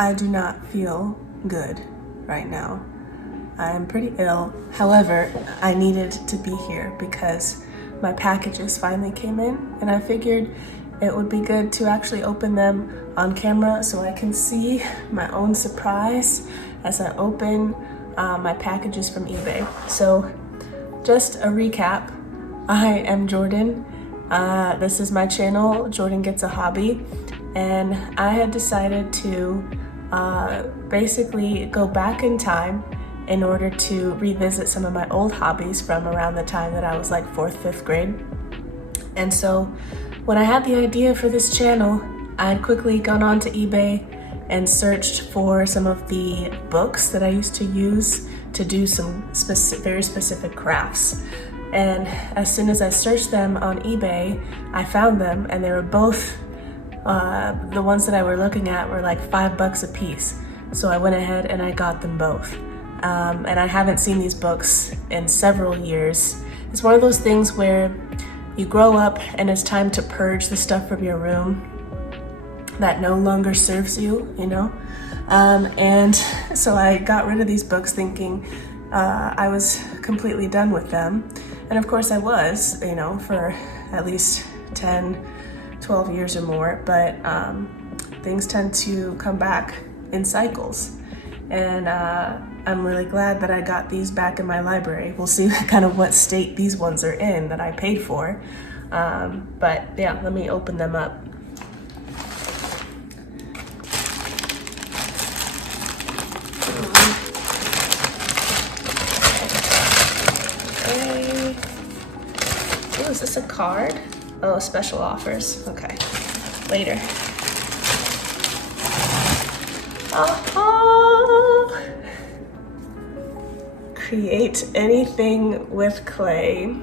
I do not feel good right now. I am pretty ill. However, I needed to be here because my packages finally came in, and I figured it would be good to actually open them on camera so I can see my own surprise as I open my packages from eBay. So just a recap, I am Jordan. This is my channel, Jordan Gets a Hobby, and I had decided to basically go back in time in order to revisit some of my old hobbies from around the time that I was like 4th, 5th grade. And so when I had the idea for this channel, I had quickly gone on to eBay and searched for some of the books that I used to use to do some very specific crafts. And as soon as I searched them on eBay, I found them, and they were both, the ones that I were looking at were like $5 a piece. So I went ahead and I got them both. And I haven't seen these books in several years. It's one of those things where you grow up and it's time to purge the stuff from your room that no longer serves you, you know? And so I got rid of these books thinking I was completely done with them. And of course I was, you know, for at least 10, 12 years or more, but things tend to come back in cycles. And I'm really glad that I got these back in my library. We'll see kind of what state these ones are in that I paid for. But yeah, let me open them up. Okay. Oh, is this a card? Oh, special offers. Okay, later. Create anything with clay.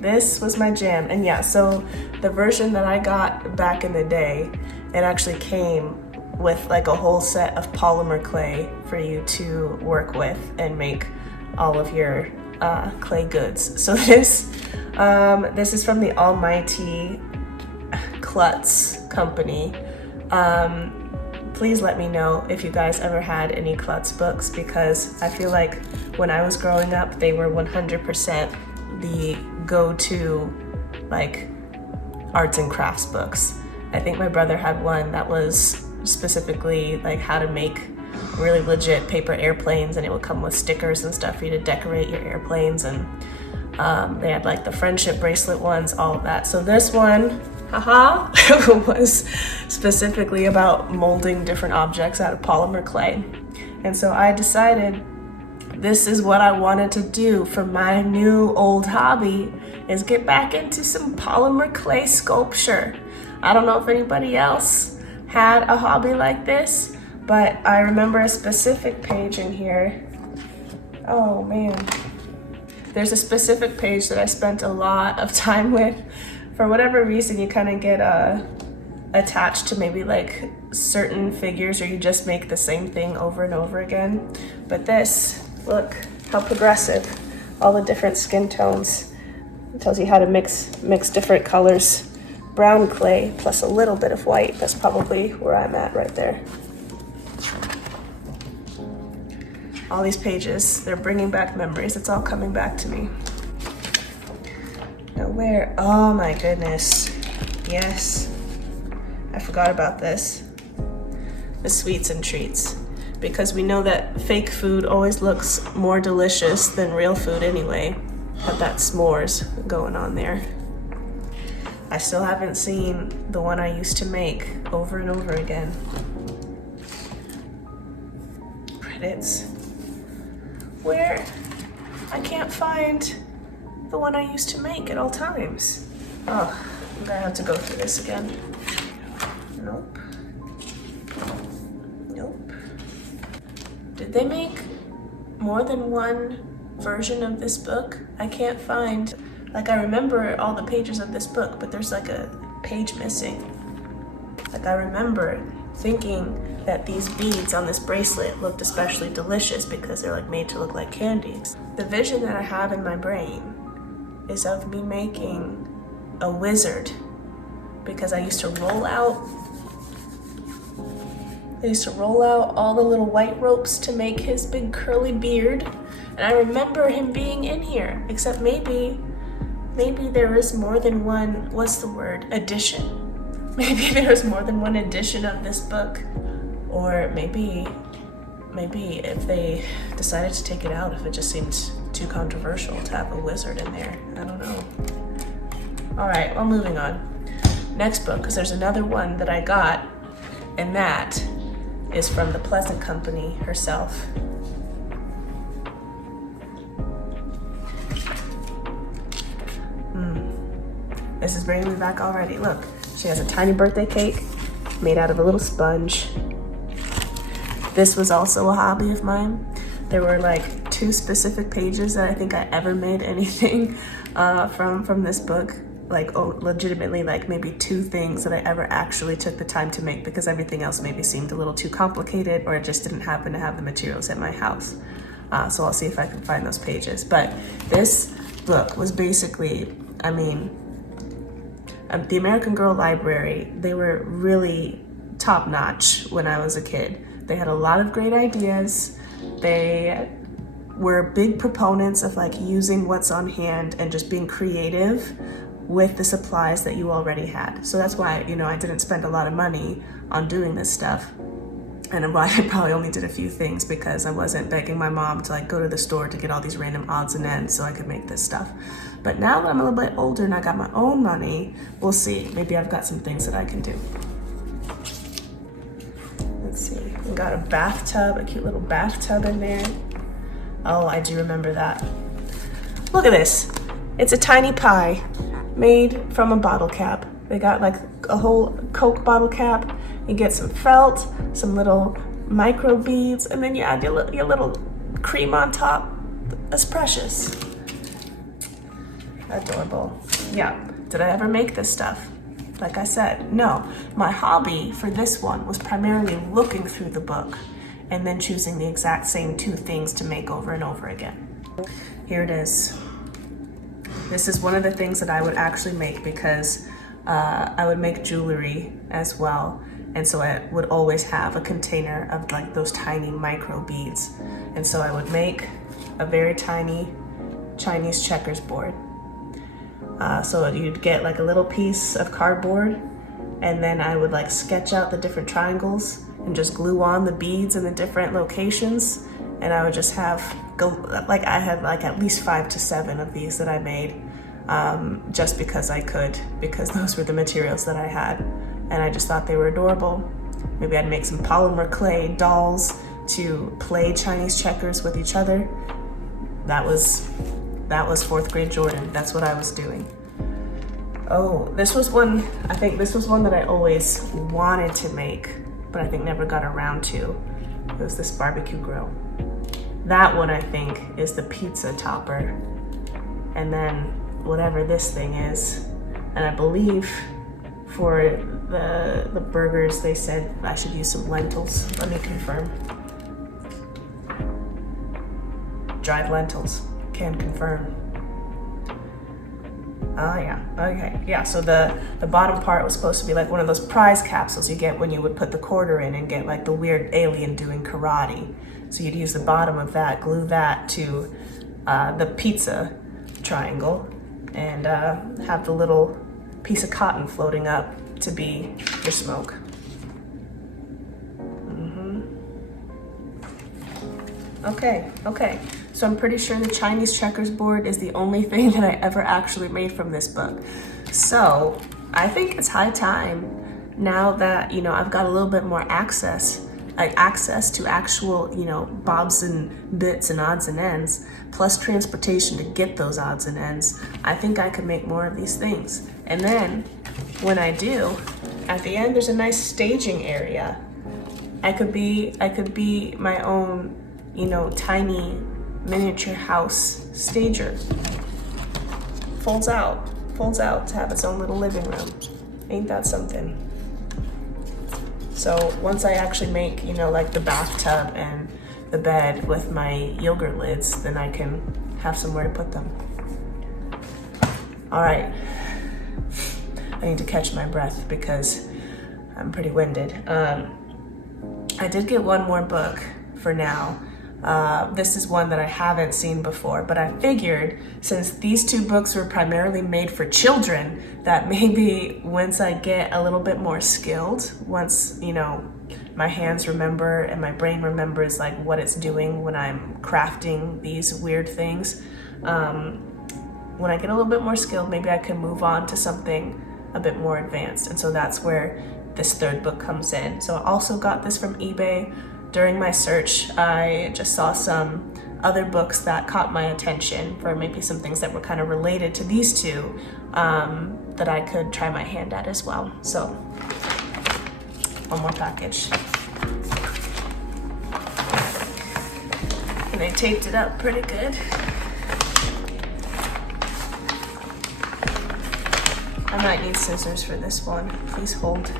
This was my jam. And yeah, so the version that I got back in the day, it actually came with like a whole set of polymer clay for you to work with and make all of your clay goods. So this is from the almighty Klutz company. Please let me know if you guys ever had any Klutz books, because I feel like when I was growing up, they were 100% the go-to like arts and crafts books. I think my brother had one that was specifically like how to make really legit paper airplanes, and it would come with stickers and stuff for you to decorate your airplanes. And they had like the friendship bracelet ones, all of that. So this one, was specifically about molding different objects out of polymer clay. And so I decided this is what I wanted to do for my new old hobby, is get back into some polymer clay sculpture. I don't know if anybody else had a hobby like this, but I remember a specific page in here. Oh man. There's a specific page that I spent a lot of time with. For whatever reason, you kind of get attached to maybe like certain figures, or you just make the same thing over and over again. But this, look how progressive, all the different skin tones. It tells you how to mix different colors. Brown clay plus a little bit of white. That's probably where I'm at right there. All these pages, they're bringing back memories. It's all coming back to me. Now where, oh my goodness. Yes, I forgot about this. The sweets and treats. Because we know that fake food always looks more delicious than real food anyway. Have that s'mores going on there. I still haven't seen the one I used to make over and over again. Credits. Where? I can't find the one I used to make at all times. Oh, I'm gonna have to go through this again. Nope. Nope. Did they make more than one version of this book? I can't find, like I remember all the pages of this book, but there's like a page missing. Like I remember thinking that these beads on this bracelet looked especially delicious because they're like made to look like candies. The vision that I have in my brain is of me making a wizard, because I used to roll out I used to roll out all the little white ropes to make his big curly beard. And I remember him being in here, except maybe there is more than one, what's the word, edition. Maybe there is more than one edition of this book. Or maybe if they decided to take it out, if it just seemed too controversial to have a wizard in there. I don't know. All right, well, moving on. Next book, because there's another one that I got, and that is from the Pleasant Company herself. This is bringing me back already. Look, she has a tiny birthday cake made out of a little sponge. This was also a hobby of mine. There were like 2 specific pages that I think I ever made anything from this book. Like, oh, legitimately, like maybe 2 things that I ever actually took the time to make, because everything else maybe seemed a little too complicated, or it just didn't happen to have the materials at my house. So I'll see if I can find those pages. But this book was basically, I mean, the American Girl Library, they were really top notch when I was a kid. They had a lot of great ideas. They were big proponents of like using what's on hand and just being creative with the supplies that you already had. So that's why, you know, I didn't spend a lot of money on doing this stuff. And why I probably only did a few things, because I wasn't begging my mom to like go to the store to get all these random odds and ends so I could make this stuff. But now that I'm a little bit older and I got my own money, we'll see. Maybe I've got some things that I can do. Let's see, we got a bathtub, a cute little bathtub in there. Oh, I do remember that. Look at this. It's a tiny pie made from a bottle cap. They got like a whole Coke bottle cap. You get some felt, some little micro beads, and then you add your little cream on top. That's precious. Adorable. Yeah, did I ever make this stuff? Like I said, no. My hobby for this one was primarily looking through the book and then choosing the exact same 2 things to make over and over again. Here it is. This is one of the things that I would actually make, because I would make jewelry as well. And so I would always have a container of like those tiny micro beads. And so I would make a very tiny Chinese checkers board. So you'd get like a little piece of cardboard, and then I would like sketch out the different triangles and just glue on the beads in the different locations. And I would just have, I had like at least 5 to 7 of these that I made just because I could, because those were the materials that I had. And I just thought they were adorable. Maybe I'd make some polymer clay dolls to play Chinese checkers with each other. That was 4th grade Jordan. That's what I was doing. Oh, this was one, I think this was one that I always wanted to make, but I think never got around to. It was this barbecue grill. That one, I think, is the pizza topper. And then whatever this thing is. And I believe for the burgers, they said I should use some lentils. Let me confirm. Dried lentils, can confirm. Oh yeah, okay. Yeah, so the bottom part was supposed to be like one of those prize capsules you get when you would put the quarter in and get like the weird alien doing karate. So you'd use the bottom of that, glue that to the pizza triangle, and have the little piece of cotton floating up to be your smoke. Okay. So I'm pretty sure the Chinese checkers board is the only thing that I ever actually made from this book. So I think it's high time, now that, you know, I've got a little bit more access to actual, you know, bobs and bits and odds and ends, plus transportation to get those odds and ends. I think I could make more of these things. And then when I do, at the end, there's a nice staging area. I could be my own, you know, tiny miniature house stager. Folds out to have its own little living room. Ain't that something? So once I actually make, you know, like the bathtub and the bed with my yogurt lids, then I can have somewhere to put them. All right, I need to catch my breath because I'm pretty winded. I did get one more book for now. This is one that I haven't seen before, but I figured since these two books were primarily made for children, that maybe once I get a little bit more skilled, once, you know, my hands remember and my brain remembers like what it's doing when I'm crafting these weird things, when I get a little bit more skilled, maybe I can move on to something a bit more advanced. And so that's where this third book comes in. So I also got this from eBay. During my search, I just saw some other books that caught my attention for maybe some things that were kind of related to these two, that I could try my hand at as well. So one more package. And they taped it up pretty good. I might need scissors for this one. Please hold.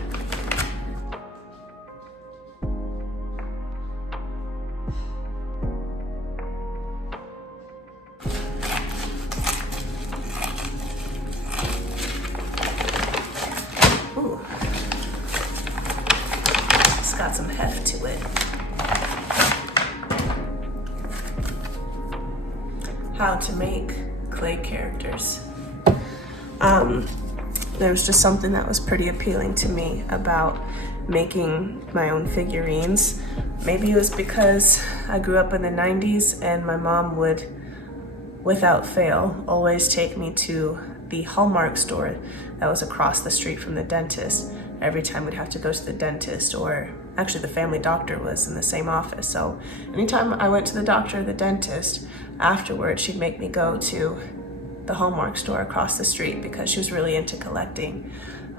Ooh. It's got some heft to it. How to make clay characters. There was just something that was pretty appealing to me about making my own figurines. Maybe it was because I grew up in the 90s and my mom would, without fail, always take me to the Hallmark store that was across the street from the dentist every time we'd have to go to the dentist, or actually the family doctor was in the same office. So anytime I went to the doctor or the dentist, afterwards she'd make me go to the Hallmark store across the street because she was really into collecting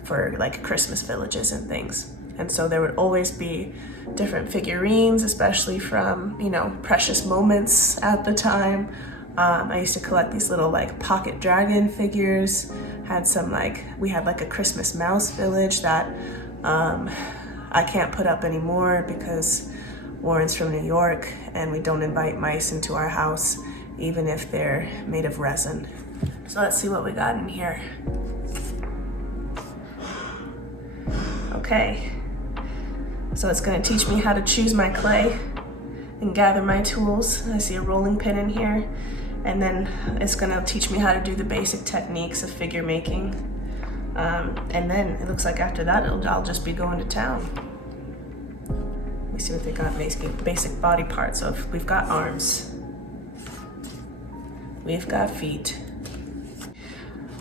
for like Christmas villages and things. And so there would always be different figurines, especially from, you know, precious moments at the time. I used to collect these little like pocket dragon figures, had some like, we had like a Christmas mouse village that I can't put up anymore because Warren's from New York and we don't invite mice into our house, even if they're made of resin. So let's see what we got in here. Okay, so it's gonna teach me how to choose my clay and gather my tools. I see a rolling pin in here, and then it's gonna teach me how to do the basic techniques of figure making. And then it looks like after that, I'll just be going to town. Let me see what they got, basic body parts. So we've got arms, we've got feet.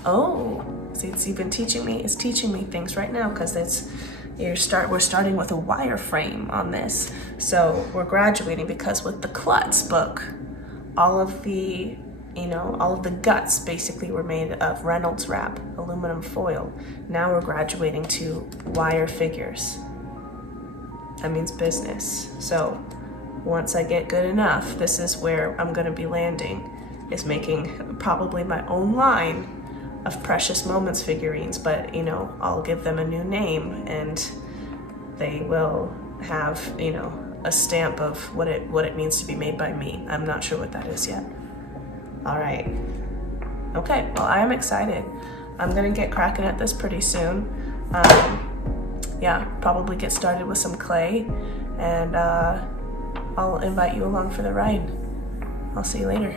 Oh, see, it's even teaching me things right now because we're starting with a wireframe on this. So we're graduating because with the Klutz book, all of the guts basically were made of Reynolds wrap, aluminum foil. Now we're graduating to wire figures. That means business. So once I get good enough, this is where I'm gonna be landing, is making probably my own line of Precious Moments figurines, but you know, I'll give them a new name and they will have, you know, a stamp of what it means to be made by me. I'm not sure what that is yet. All right. Okay, well, I am excited. I'm gonna get cracking at this pretty soon. Yeah, probably get started with some clay, and I'll invite you along for the ride. I'll see you later.